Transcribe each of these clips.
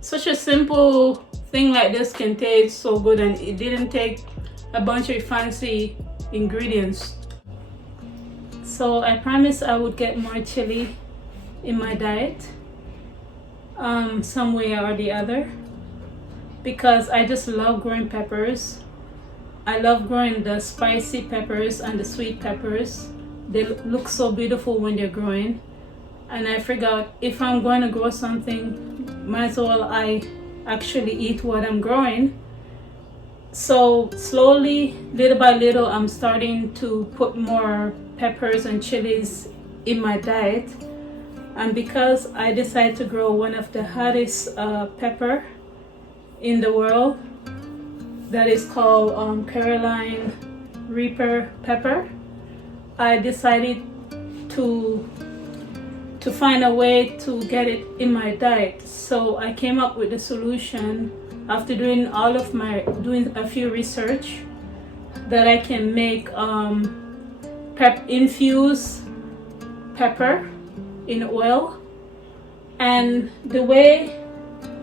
such a simple thing like this can taste so good, and it didn't take a bunch of fancy ingredients. So I promised I would get more chili in my diet, some way or the other, because I just love growing peppers. I love growing the spicy peppers and the sweet peppers. They look so beautiful when they're growing. And I figured if I'm going to grow something, might as well I actually eat what I'm growing. So slowly, little by little, I'm starting to put more peppers and chilies in my diet. And because I decided to grow one of the hottest pepper in the world, that is called Carolina Reaper pepper, I decided to find a way to get it in my diet. So I came up with a solution after doing a few research, that I can make infused pepper in oil. And the way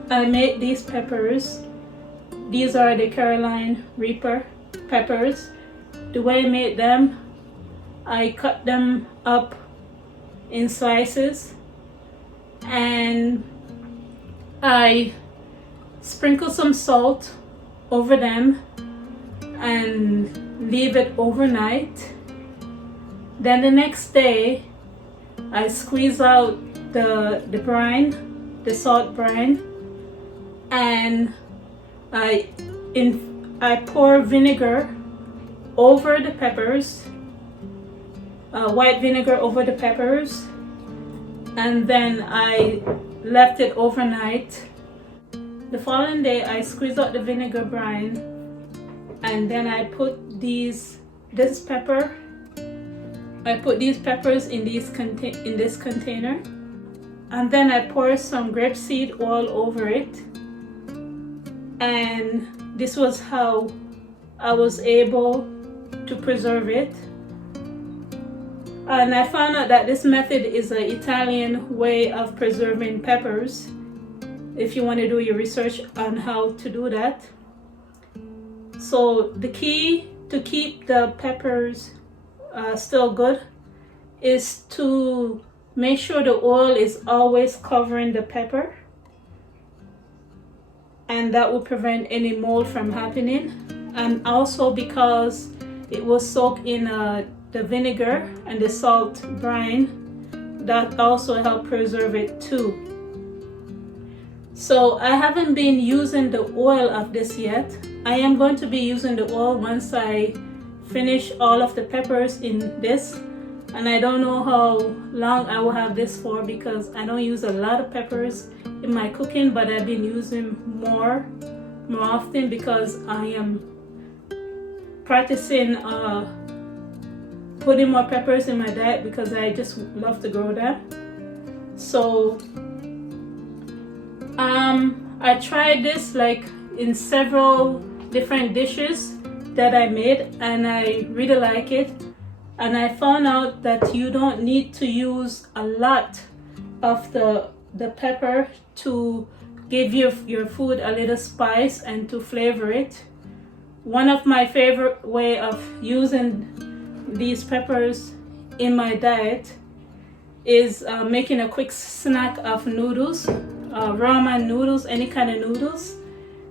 I make these peppers, these are the Carolina Reaper peppers. The way I made them, I cut them up in slices and I sprinkle some salt over them and leave it overnight. Then the next day I squeeze out the brine, the salt brine, and I pour vinegar over the peppers, white vinegar over the peppers, and then I left it overnight. The following day I squeeze out the vinegar brine, and then I put these peppers in this container, and then I pour some grapeseed oil over it. And this was how I was able to preserve it. And I found out that this method is an Italian way of preserving peppers, if you want to do your research on how to do that. So the key to keep the peppers still good is to make sure the oil is always covering the pepper, and that will prevent any mold from happening. And also because it was soaked in the vinegar and the salt brine, that also helped preserve it too. So I haven't been using the oil of this yet. I am going to be using the oil once I finish all of the peppers in this, and I don't know how long I will have this for, because I don't use a lot of peppers in my cooking, but I've been using more often because I am practicing putting more peppers in my diet, because I just love to grow them. So I tried this like in several different dishes that I made, and I really like it. And I found out that you don't need to use a lot of the pepper to give your food a little spice and to flavor it. One of my favorite way of using these peppers in my diet is making a quick snack of noodles, ramen noodles, any kind of noodles.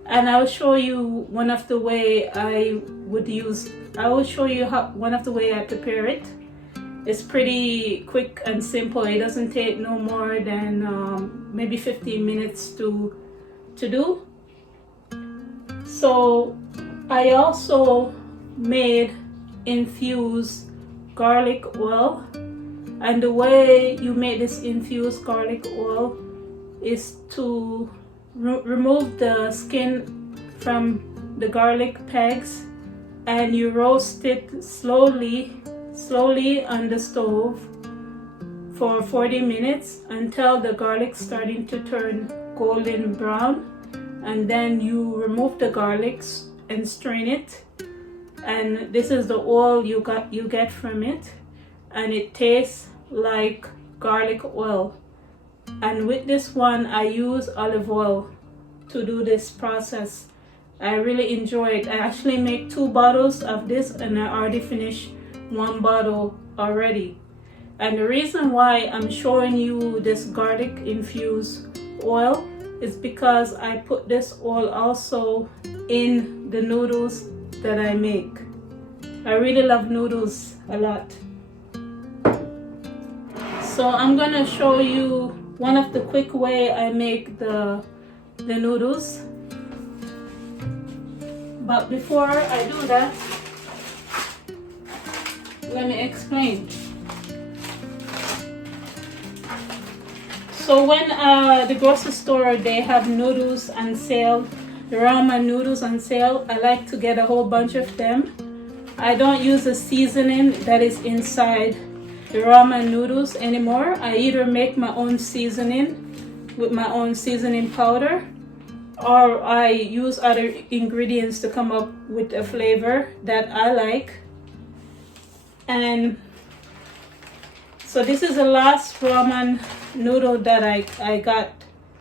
And I'll show you one of the way I will show you one of the way I prepare it. It's pretty quick and simple. It doesn't take no more than maybe 15 minutes to do. So I also made infused garlic oil, and the way you make this infused garlic oil is to remove the skin from the garlic pegs, and you roast it slowly on the stove for 40 minutes until the garlic starting to turn golden brown, and then you remove the garlic and strain it, and this is the oil you get from it, and it tastes like garlic oil. And with this one I use olive oil. to do this process. I really enjoy it. I actually make 2 bottles of this, and I already finished 1 bottle already. And the reason why I'm showing you this garlic infused oil is because I put this oil also in the noodles that I make. I really love noodles a lot. So I'm gonna show you one of the quick way I make the noodles. But before I do that, let me explain. So when the grocery store, they have noodles on sale, the ramen noodles on sale, I like to get a whole bunch of them. I don't use the seasoning that is inside the ramen noodles anymore. I either make my own seasoning with my own seasoning powder, or I use other ingredients to come up with a flavor that I like. And so this is the last ramen noodle that I got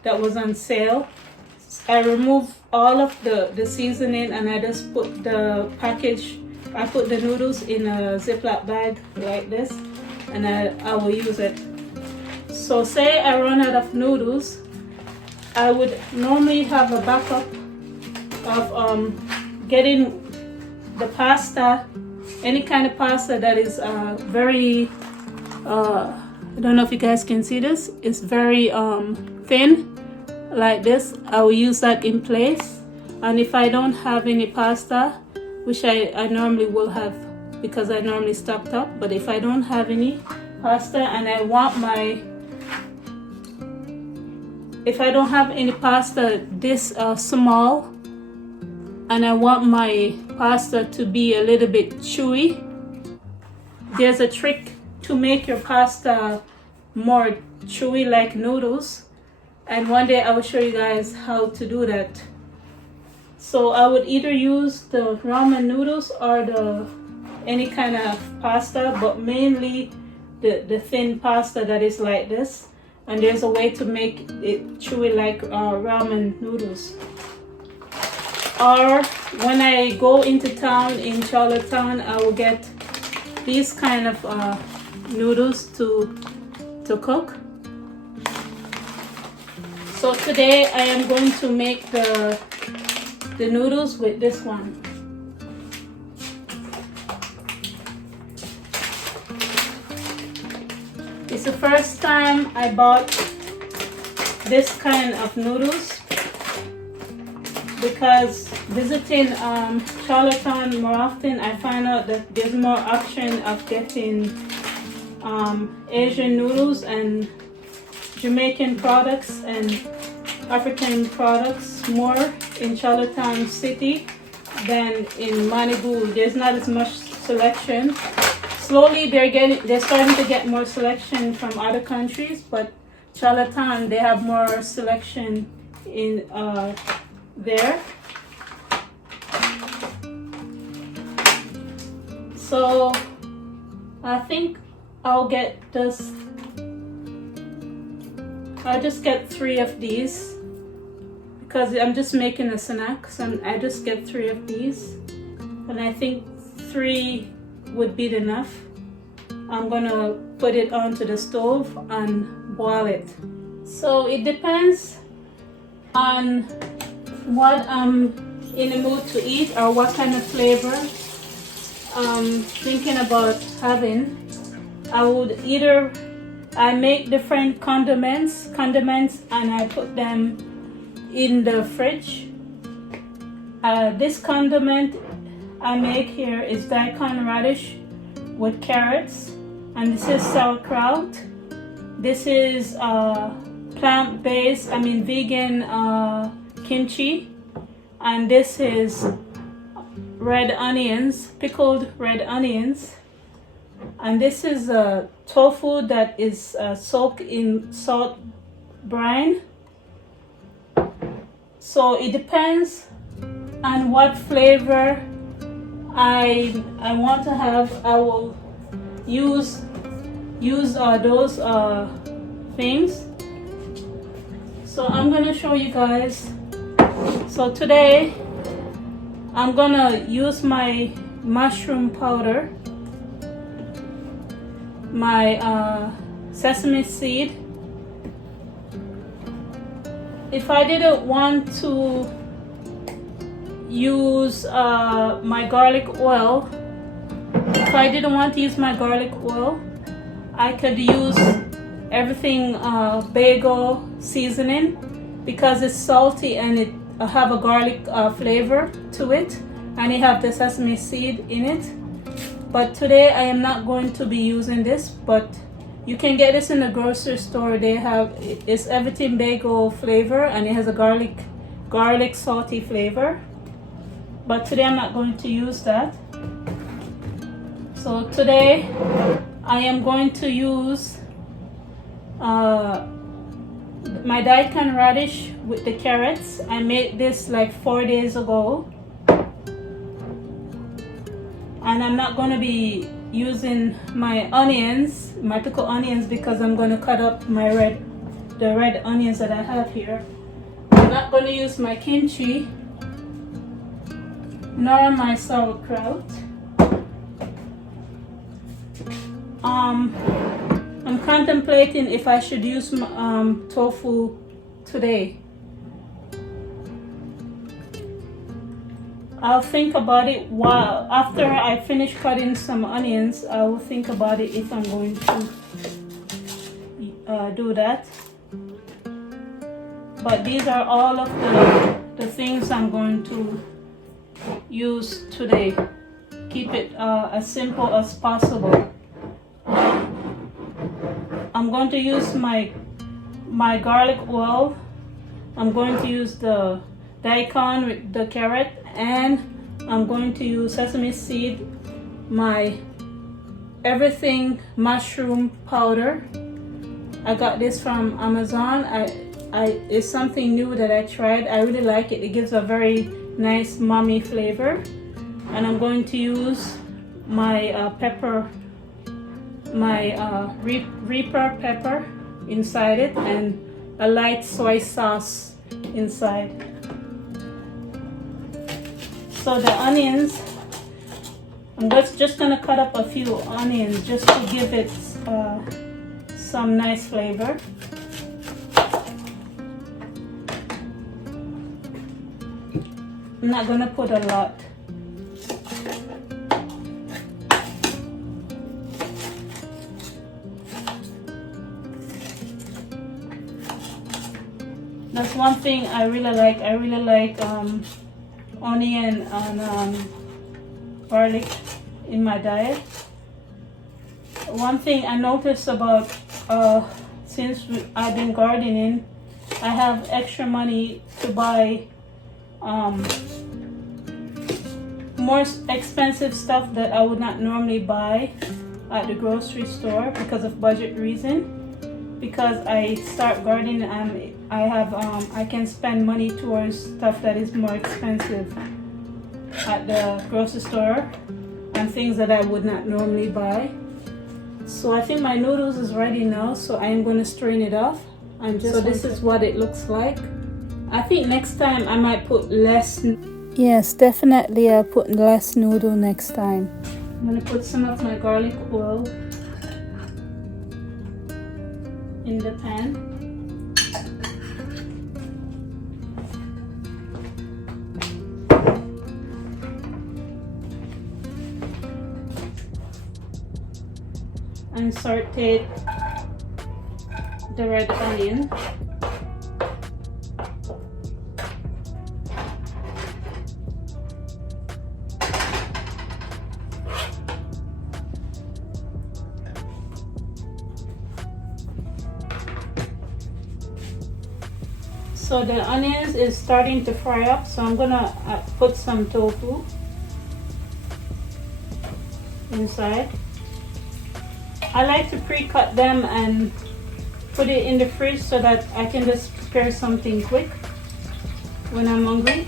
that was on sale. I removed all of the seasoning, and I just put the package, I put the noodles in a Ziploc bag like this, and I will use it. So say I run out of noodles, I would normally have a backup of getting the pasta, any kind of pasta that is very I don't know if you guys can see this, it's very thin like this. I will use that in place. And if I don't have any pasta, which I normally will have because I normally stocked up, but if I don't have any pasta and I want my, if I don't have any pasta this small, and I want my pasta to be a little bit chewy, there's a trick to make your pasta more chewy like noodles, and one day I will show you guys how to do that. So I would either use the ramen noodles or any kind of pasta, but mainly the thin pasta that is like this, and there's a way to make it chewy like ramen noodles. Or when I go into town in Charlottetown, I will get these kind of noodles to cook. So today I am going to make the noodles with this one. It's the first time I bought this kind of noodles, because visiting Charlottetown more often, I find out that there's more option of getting Asian noodles and Jamaican products and African products more in Charlottetown City than in Malibu. There's not as much selection. Slowly they're starting to get more selection from other countries, but Charlottetown, they have more selection in there. So I think I'll get this. I'll just get 3 of these because I'm just making a snack. So I just get 3 of these, and I think 3 would be enough. I'm gonna put it onto the stove and boil it. So it depends on what I'm in the mood to eat or what kind of flavor I'm thinking about having. I make different condiments and I put them in the fridge. This condiment I make here is daikon radish with carrots, and this is sauerkraut. This is plant-based, vegan kimchi, and this is red onions, pickled red onions, and this is tofu that is soaked in salt brine. So it depends on what flavor I want to have. I will use those things. So I'm gonna show you guys So today I'm gonna use my mushroom powder, my sesame seed. If I didn't want to use my garlic oil, if I didn't want to use my garlic oil, I could use everything bagel seasoning, because it's salty and it have a garlic flavor to it, and it have the sesame seed in it. But today I am not going to be using this, but you can get this in the grocery store. They have, it's everything bagel flavor, and it has a garlic salty flavor. But today I'm not going to use that. So today I am going to use my daikon radish with the carrots. I made this like 4 days ago, and I'm not going to be using my onions, my pickled onions, because I'm going to cut up the red onions that I have here. I'm not going to use my kimchi nor my sauerkraut. I'm contemplating if I should use tofu today. I'll think about it after I finish cutting some onions. I will think about it if I'm going to do that. But these are all of the things I'm going to use today. Keep it as simple as possible. I'm going to use my garlic oil. I'm going to use the daikon with the carrot, and I'm going to use sesame seed, my everything mushroom powder. I got this from Amazon. It's something new that I tried. I really like it. It gives a very nice mommy flavor. And I'm going to use my pepper, my Reaper pepper inside it, and a light soy sauce inside. So the onions, I'm just gonna cut up a few onions just to give it some nice flavor. I'm not gonna put a lot. That's one thing I really like. I really like onion and garlic in my diet. One thing I noticed about since I've been gardening, I have extra money to buy more expensive stuff that I would not normally buy at the grocery store because of budget reason. Because I start gardening, and I can spend money towards stuff that is more expensive at the grocery store and things that I would not normally buy. So I think my noodles is ready now, so I am going to strain it off. So this is what it looks like. I think next time I might put less. Yes, definitely I'll put less noodle next time. I'm going to put some of my garlic oil in the pan. And saute the red onion. So the onions is starting to fry up, so I'm gonna put some tofu inside. I like to pre-cut them and put it in the fridge so that I can just prepare something quick when I'm hungry.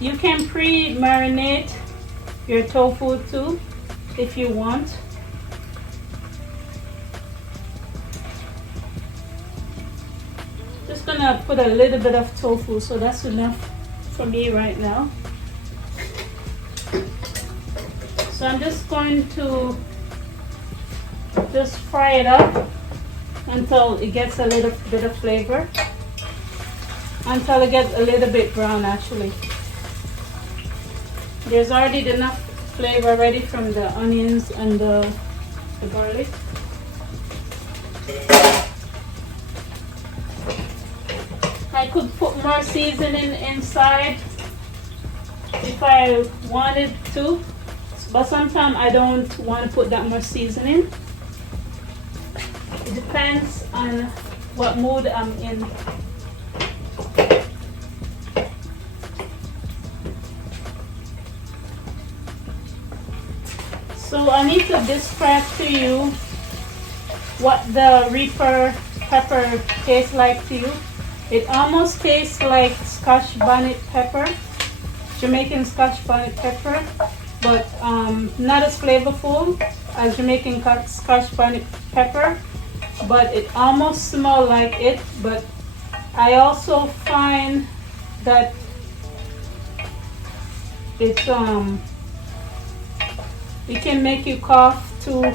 You can pre-marinate your tofu too if you want. Just gonna put a little bit of tofu, so that's enough for me right now. So I'm just going to just fry it up until it gets a little bit of flavor. Until it gets a little bit brown actually. There's already enough flavor ready from the onions and the garlic. I could put more seasoning inside if I wanted to, but sometimes I don't want to put that much seasoning. It depends on what mood I'm in. So I need to describe to you what the Reaper pepper tastes like to you. It almost tastes like Scotch bonnet pepper, Jamaican Scotch bonnet pepper, but not as flavorful as Jamaican Scotch bonnet pepper, but it almost smells like it. But I also find that it's it can make you cough too.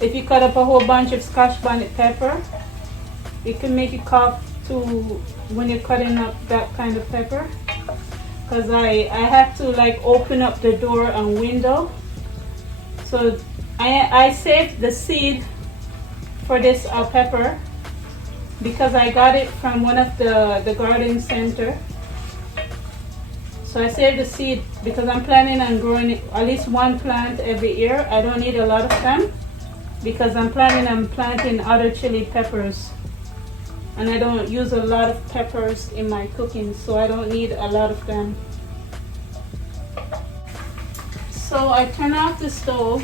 If you cut up a whole bunch of Scotch bonnet pepper, it can make you cough too when you're cutting up that kind of pepper. Because I have to like open up the door and window. So I saved the seed for this pepper because I got it from one of the garden center. So I saved the seed because I'm planning on growing at least one plant every year. I don't need a lot of them because I'm planning on planting other chili peppers. And I don't use a lot of peppers in my cooking, so I don't need a lot of them. So I turn off the stove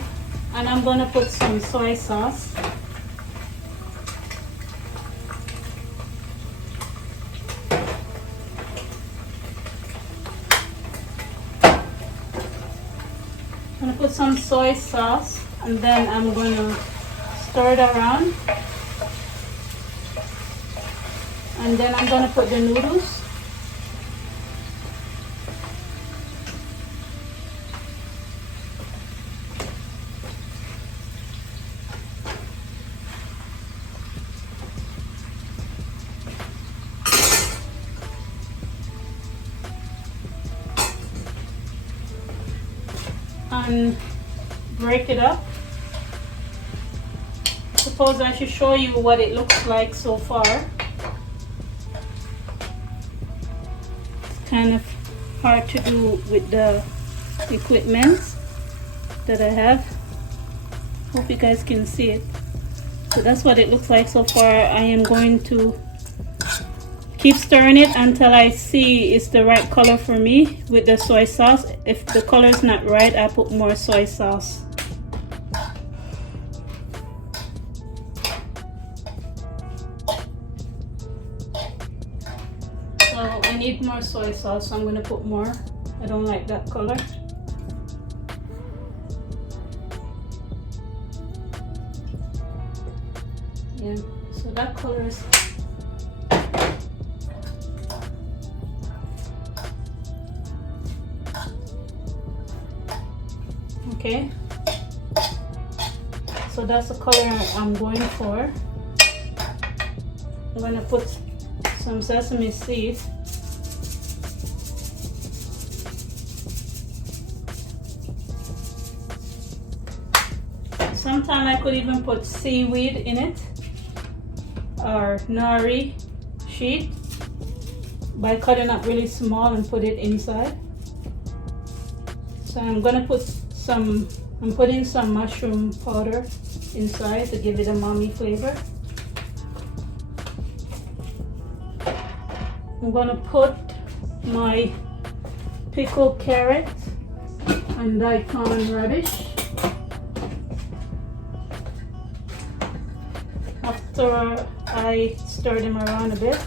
and I'm gonna put some soy sauce. I'm gonna put some soy sauce and then I'm gonna stir it around. And then I'm gonna put the noodles. And break it up. Suppose I should show you what it looks like so far. It's kind of hard to do with the equipment that I have. Hope you guys can see it. So that's what it looks like so far. I am going to keep stirring it until I see it's the right color for me with the soy sauce. If the color is not right, I put more soy sauce. So I need more soy sauce, so I'm going to put more. I don't like that color. Yeah, so that color is okay. So that's the color I'm going for. I'm going to put some sesame seeds. Sometimes I could even put seaweed in it or nori sheet by cutting up really small and put it inside. So I'm gonna put some, I'm putting some mushroom powder inside to give it a umami flavor. I'm gonna put my pickled carrot and daikon radish. After I stir them around a bit.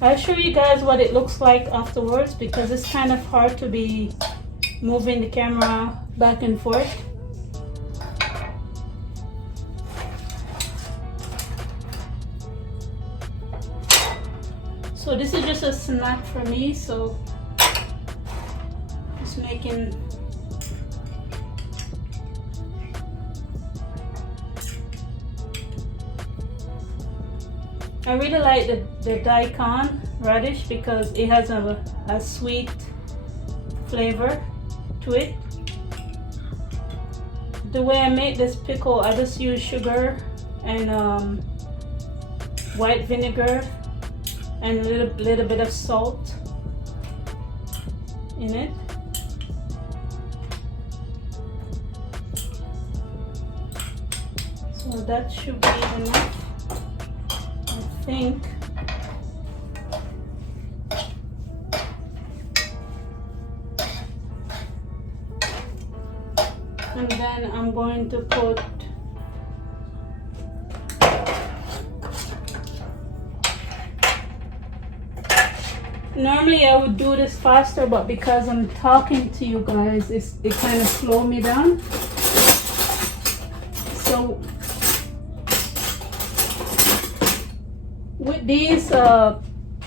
I'll show you guys what it looks like afterwards because it's kind of hard to be moving the camera back and forth. So this is just a snack for me, so just making. I really like the daikon radish because it has a sweet flavor to it. The way I make this pickle, I just use sugar and white vinegar and a little bit of salt in it. So that should be enough, I think. And then I'm going to put normally I would do this faster, but because I'm talking to you guys, it kind of slowed me down. So with these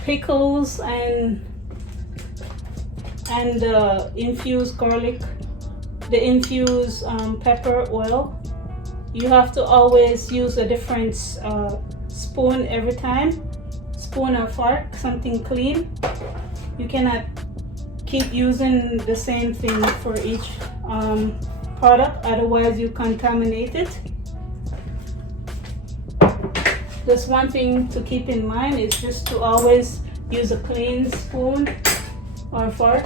pickles and infused garlic, the infused pepper oil, you have to always use a different spoon every time, spoon or fork, something clean. You cannot keep using the same thing for each product, otherwise you contaminate it. Just one thing to keep in mind is just to always use a clean spoon or fork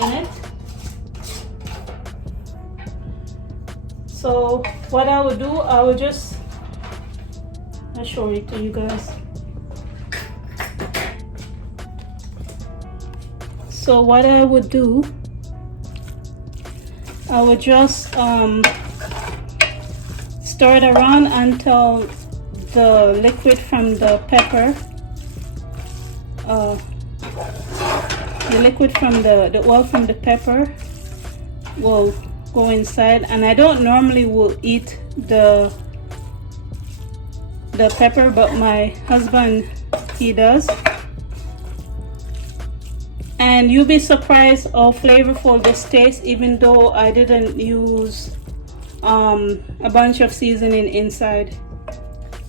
in it. So what I would do, I would just, I'll show it to you guys. So what I would do, I would just stir it around until the liquid from the pepper, the liquid from the oil from the pepper will go inside. And I don't normally will eat the pepper, but my husband, he does. And you'll be surprised how flavorful this tastes, even though I didn't use a bunch of seasoning inside.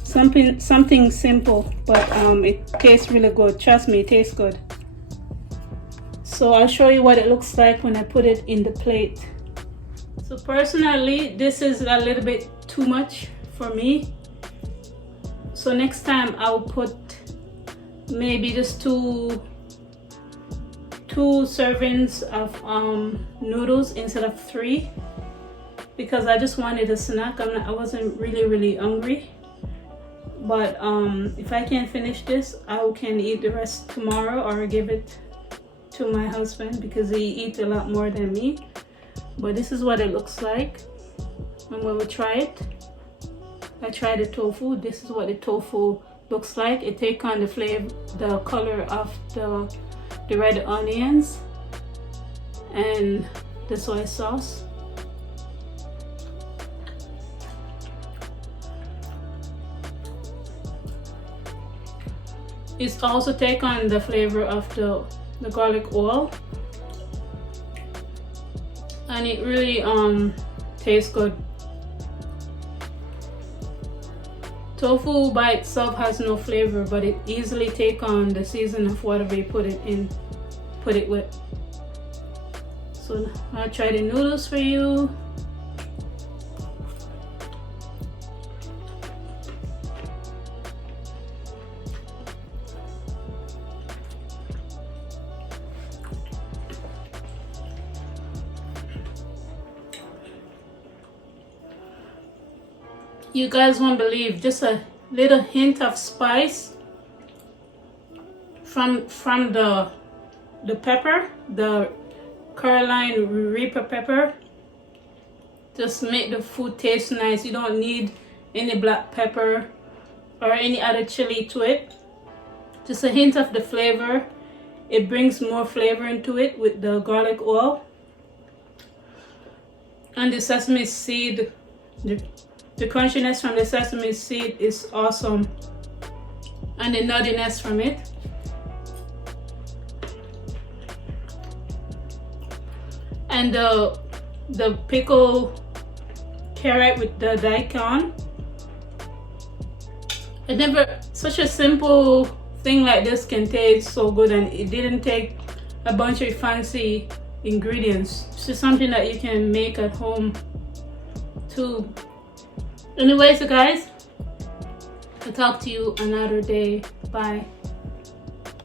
Something simple, but it tastes really good. Trust me, it tastes good. So I'll show you what it looks like when I put it in the plate. So personally, this is a little bit too much for me. So next time I'll put maybe just two servings of noodles instead of 3, because I just wanted a snack. I wasn't really hungry. But if I can't finish this, I can eat the rest tomorrow or give it to my husband because he eats a lot more than me. But this is what it looks like. And when we try it, I tried the tofu. This is what the tofu looks like. It takes on the flavor, the color of the red onions and the soy sauce. It's also take on the flavor of the garlic oil, and it really tastes good. Tofu by itself has no flavor, but it easily take on the season of whatever you put it with. So I'll try the noodles for you. You guys won't believe, just a little hint of spice from the pepper, the Carolina Reaper pepper, just make the food taste nice. You don't need any black pepper or any other chili to it. Just a hint of the flavor. It brings more flavor into it with the garlic oil. And the sesame seed, the crunchiness from the sesame seed is awesome. and the nuttiness from it. And the pickled carrot with the daikon. It never, such a simple thing like this can taste so good, and it didn't take a bunch of fancy ingredients. It's just something that you can make at home too. Anyway, so guys, I'll talk to you another day. Bye.